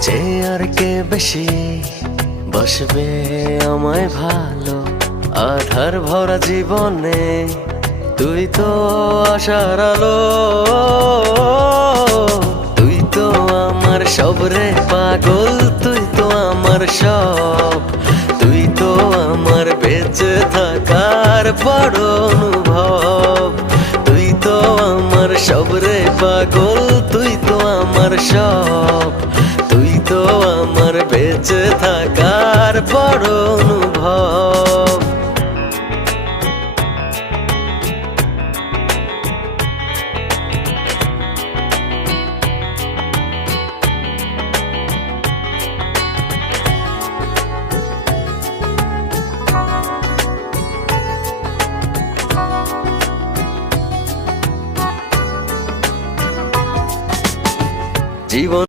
চেয়ে আর কে বেশি বসবে আমায় ভালো? আধার ভরা জীবনে তুই তো আশার আলো। তুই তো আমার সব রে পাগল, তুই তো আমার সব। তুই তো আমার বেঁচে থাকার বড় অনুভব। তুই তো আমার সব রে পাগল, তুই তো আমার সব। তুই তো আমার বেঁচে থাকার বড় অনুভব।